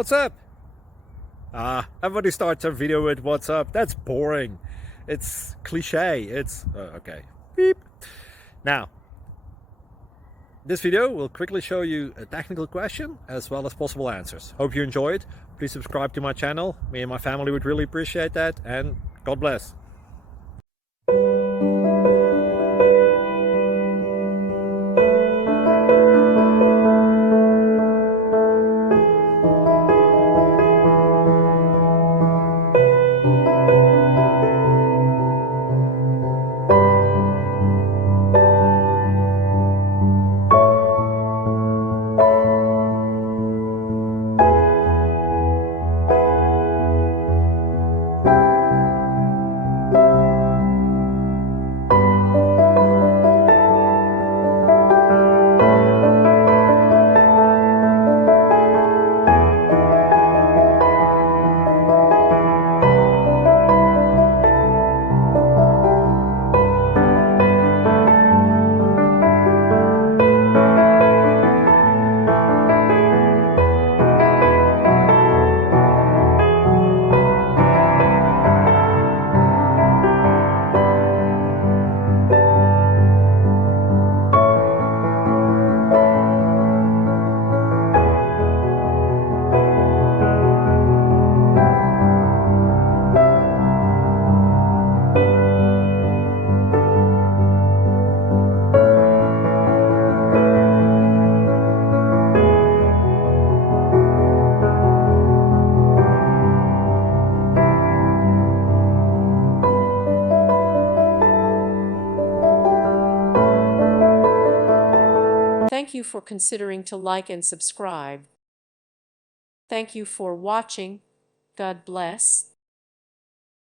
What's up? Everybody starts a video with what's up. That's boring. It's cliche. It's okay. Beep. Now, this video will quickly show you a technical question as well as possible answers. Hope you enjoy it. Please subscribe to my channel. Me and my family would really appreciate that, and God bless. Thank you for considering to like and subscribe. Thank you for watching. God bless.